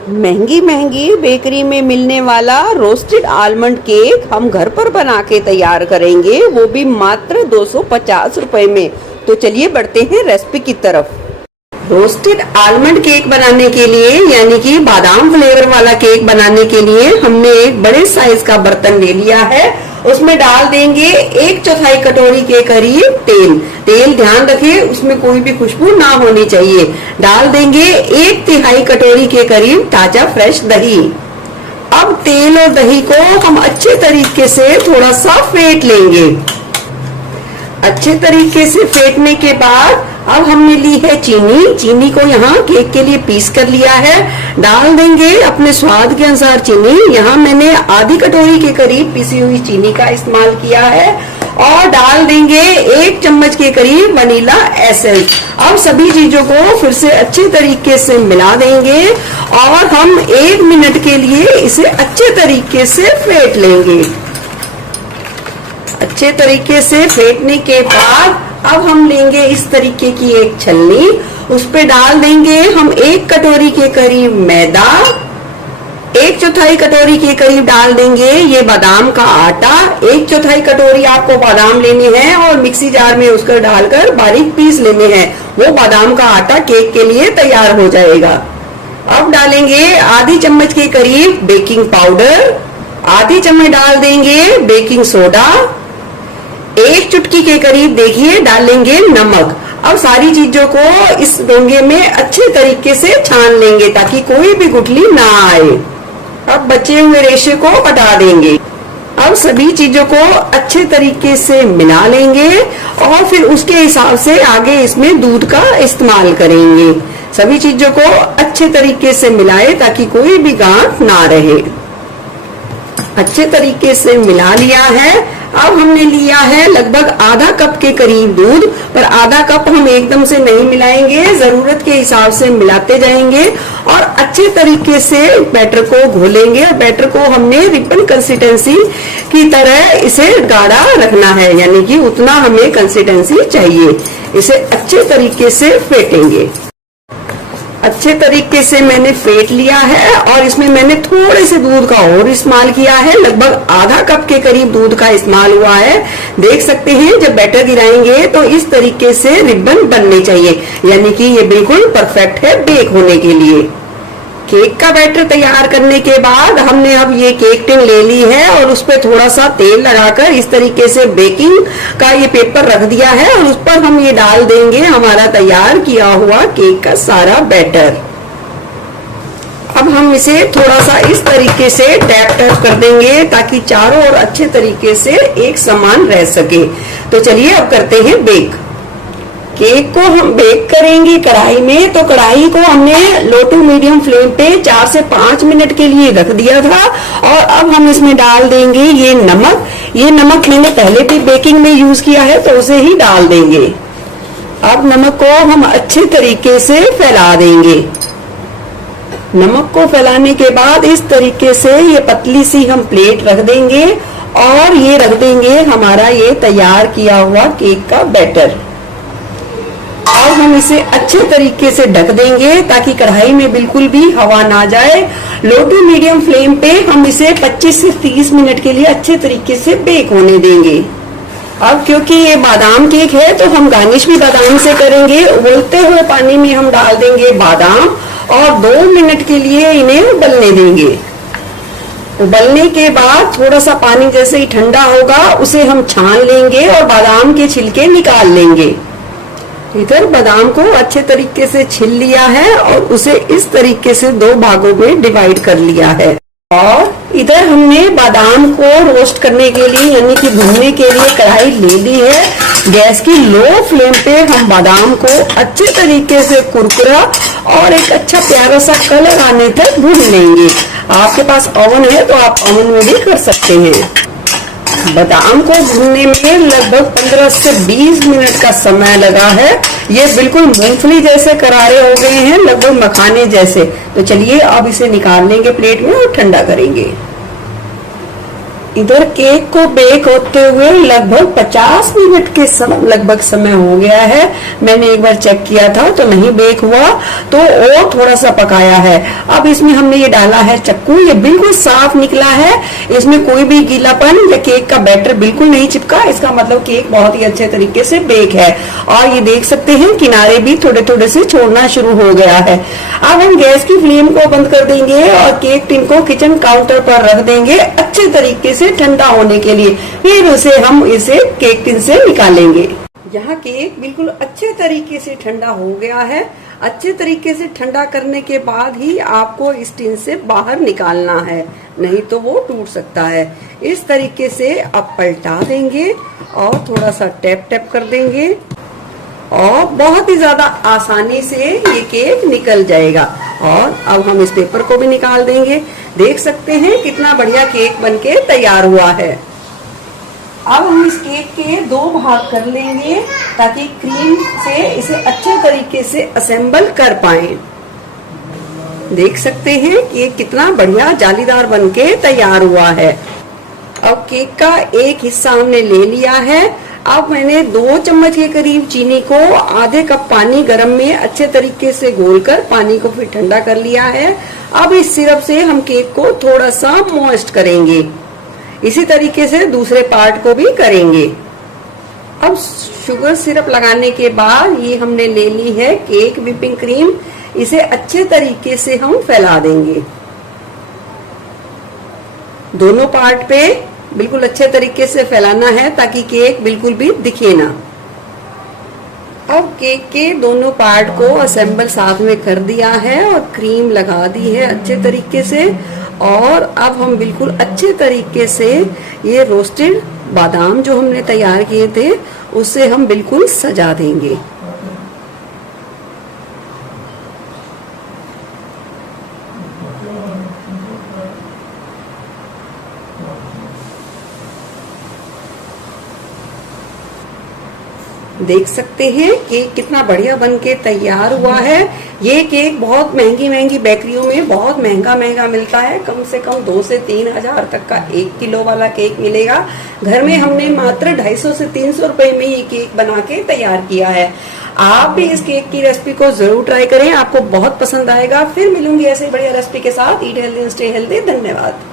महंगी महंगी बेकरी में मिलने वाला रोस्टेड आलमंड केक हम घर पर बना के तैयार करेंगे, वो भी मात्र 250 रुपए में। तो चलिए बढ़ते हैं रेसिपी की तरफ। रोस्टेड आलमंड केक बनाने के लिए यानी कि बादाम फ्लेवर वाला केक बनाने के लिए हमने एक बड़े साइज का बर्तन ले लिया है। उसमें डाल देंगे 1/4 कटोरी के करीब तेल ध्यान रखें उसमें कोई भी खुशबू ना होनी चाहिए। डाल देंगे 1/3 कटोरी के करीब ताजा फ्रेश दही। अब तेल और दही को हम अच्छे तरीके से थोड़ा सा फेंट लेंगे। अच्छे तरीके से फेंटने के बाद अब हमने ली है चीनी को यहाँ केक के लिए पीस कर लिया है। डाल देंगे अपने स्वाद के अनुसार चीनी। यहाँ मैंने आधी कटोरी के करीब पिसी हुई चीनी का इस्तेमाल किया है और डाल देंगे 1 चम्मच के करीब वनीला एसेंस। अब सभी चीजों को फिर से अच्छे तरीके से मिला देंगे और हम 1 मिनट के लिए इसे अच्छे तरीके से फेंट लेंगे। अच्छे तरीके से फेंटने के बाद अब हम लेंगे इस तरीके की एक छलनी, उस पे डाल देंगे हम 1 कटोरी के करीब मैदा। 1/4 कटोरी के करीब डाल देंगे ये बादाम का आटा। 1/4 कटोरी आपको बादाम लेने हैं और मिक्सी जार में उसको डालकर बारीक पीस लेने हैं। वो बादाम का आटा केक के लिए तैयार हो जाएगा। अब डालेंगे आधी चम्मच के करीब बेकिंग पाउडर। आधी चम्मच डाल देंगे बेकिंग सोडा। 1 चुटकी के करीब देखिए डालेंगे नमक। अब सारी चीजों को इस डोंगे में अच्छे तरीके से छान लेंगे ताकि कोई भी गुठली ना आए। अब बचे हुए रेशे को हटा देंगे। अब सभी चीजों को अच्छे तरीके से मिला लेंगे और फिर उसके हिसाब से आगे इसमें दूध का इस्तेमाल करेंगे। सभी चीजों को अच्छे तरीके से मिलाए ताकि कोई भी गांठ ना रहे। अच्छे तरीके से मिला लिया है। अब हमने लिया है लगभग आधा कप के करीब दूध, पर आधा कप हम एकदम से नहीं मिलाएंगे, जरूरत के हिसाब से मिलाते जाएंगे और अच्छे तरीके से बैटर को घोलेंगे। बैटर को हमने रिबन कंसिस्टेंसी की तरह इसे गाढ़ा रखना है, यानी कि उतना हमें कंसिस्टेंसी चाहिए। इसे अच्छे तरीके से फेंटेंगे। अच्छे तरीके से मैंने फेंट लिया है और इसमें मैंने थोड़े से दूध का और इस्तेमाल किया है। लगभग आधा कप के करीब दूध का इस्तेमाल हुआ है। देख सकते हैं जब बैटर गिराएंगे तो इस तरीके से रिबन बनने चाहिए, यानी कि ये बिल्कुल परफेक्ट है बेक होने के लिए। केक का बैटर तैयार करने के बाद हमने अब ये केक टिन ले ली है और उस पर थोड़ा सा तेल लगाकर इस तरीके से बेकिंग का ये पेपर रख दिया है और उस पर हम ये डाल देंगे हमारा तैयार किया हुआ केक का सारा बैटर। अब हम इसे थोड़ा सा इस तरीके से टैप कर देंगे ताकि चारों ओर अच्छे तरीके से एक समान रह सके। तो चलिए अब करते हैं बेक। केक को हम बेक करेंगे कढ़ाई में, तो कढ़ाई को हमने लो टू मीडियम फ्लेम पे 4 से 5 मिनट के लिए रख दिया था और अब हम इसमें डाल देंगे ये नमक। ये नमक मैंने पहले भी बेकिंग में यूज किया है तो उसे ही डाल देंगे। अब नमक को हम अच्छे तरीके से फैला देंगे। नमक को फैलाने के बाद इस तरीके से ये पतली सी हम प्लेट रख देंगे और ये रख देंगे हमारा ये तैयार किया हुआ केक का बैटर। अब हम इसे अच्छे तरीके से ढक देंगे ताकि कढ़ाई में बिल्कुल भी हवा ना जाए। लो टू मीडियम फ्लेम पे हम इसे 25 से 30 मिनट के लिए अच्छे तरीके से बेक होने देंगे। अब क्योंकि ये बादाम केक है तो हम गार्निश भी बादाम से करेंगे। उबलते हुए पानी में हम डाल देंगे बादाम और 2 मिनट के लिए इन्हें उबलने देंगे। उबलने के बाद थोड़ा सा पानी जैसे ही ठंडा होगा उसे हम छान लेंगे और बादाम के छिलके निकाल लेंगे। इधर बादाम को अच्छे तरीके से छील लिया है और उसे इस तरीके से 2 भागों में डिवाइड कर लिया है और इधर हमने बादाम को रोस्ट करने के लिए यानी कि भूनने के लिए कढ़ाई ले ली है। गैस की लो फ्लेम पे हम बादाम को अच्छे तरीके से कुरकुरा और एक अच्छा प्यारा सा कलर आने तक भून लेंगे। आपके पास ओवन है तो आप ओवन में भी कर सकते हैं। बादाम को भूनने में लगभग 15 से 20 मिनट का समय लगा है। ये बिल्कुल मूंगफली जैसे करारे हो गए हैं, लगभग मखाने जैसे। तो चलिए अब इसे निकाल लेंगे प्लेट में और ठंडा करेंगे। इधर केक को बेक होते हुए लगभग 50 मिनट के लगभग समय हो गया है। मैंने एक बार चेक किया था तो नहीं बेक हुआ, तो और थोड़ा सा पकाया है। अब इसमें हमने ये डाला है चक्कू, ये बिल्कुल साफ निकला है, इसमें कोई भी गीलापन या केक का बैटर बिल्कुल नहीं चिपका। इसका मतलब केक बहुत ही अच्छे तरीके से बेक है। और ये देख सकते हैं किनारे भी थोड़े थोड़े से छोड़ना शुरू हो गया है। अब हम गैस की फ्लेम को बंद कर देंगे और केक टिन को किचन काउंटर पर रख देंगे अच्छे तरीके से ठंडा होने के लिए। फिर उसे हम इसे केक टिन से निकालेंगे। यहाँ केक बिल्कुल अच्छे तरीके से ठंडा हो गया है। अच्छे तरीके से ठंडा करने के बाद ही आपको इस टिन से बाहर निकालना है, नहीं तो वो टूट सकता है। इस तरीके से आप पलटा देंगे और थोड़ा सा टैप टैप कर देंगे और बहुत ही ज्यादा आसानी से ये केक निकल जाएगा। और अब हम इस पेपर को भी निकाल देंगे। देख सकते हैं कितना बढ़िया केक बनके तैयार हुआ है। अब हम इस केक के 2 भाग कर लेंगे ताकि क्रीम से इसे अच्छे तरीके से असेंबल कर पाए। देख सकते हैं कि ये कितना बढ़िया जालीदार बनके तैयार हुआ है। अब केक का एक हिस्सा हमने ले लिया है। अब मैंने 2 चम्मच के करीब चीनी को आधे कप पानी गर्म में अच्छे तरीके से घोलकर पानी को फिर ठंडा कर लिया है। अब इस सिरप से हम केक को थोड़ा सा मॉइस्ट करेंगे। इसी तरीके से दूसरे पार्ट को भी करेंगे। अब शुगर सिरप लगाने के बाद ये हमने ले ली है केक व्हिपिंग क्रीम। इसे अच्छे तरीके से हम फैला देंगे दोनों पार्ट पे। बिल्कुल अच्छे तरीके से फैलाना है ताकि केक बिल्कुल भी दिखे ना। अब केक के दोनों पार्ट को असेंबल साथ में कर दिया है और क्रीम लगा दी है अच्छे तरीके से। और अब हम बिल्कुल अच्छे तरीके से ये रोस्टेड बादाम जो हमने तैयार किए थे उससे हम बिल्कुल सजा देंगे। देख सकते हैं केक कितना बढ़िया बनके तैयार हुआ है। ये केक बहुत महंगी बेकरियों में बहुत महंगा मिलता है। कम से कम 2 से 3 हजार तक का 1 किलो वाला केक मिलेगा। घर में हमने मात्र 250 से 300 रुपए में ये केक बना के तैयार किया है। आप भी इस केक की रेसिपी को जरूर ट्राई करें, आपको बहुत पसंद आएगा। फिर मिलूंगी ऐसे बढ़िया रेसिपी के साथ। Eat healthy, stay healthy. धन्यवाद।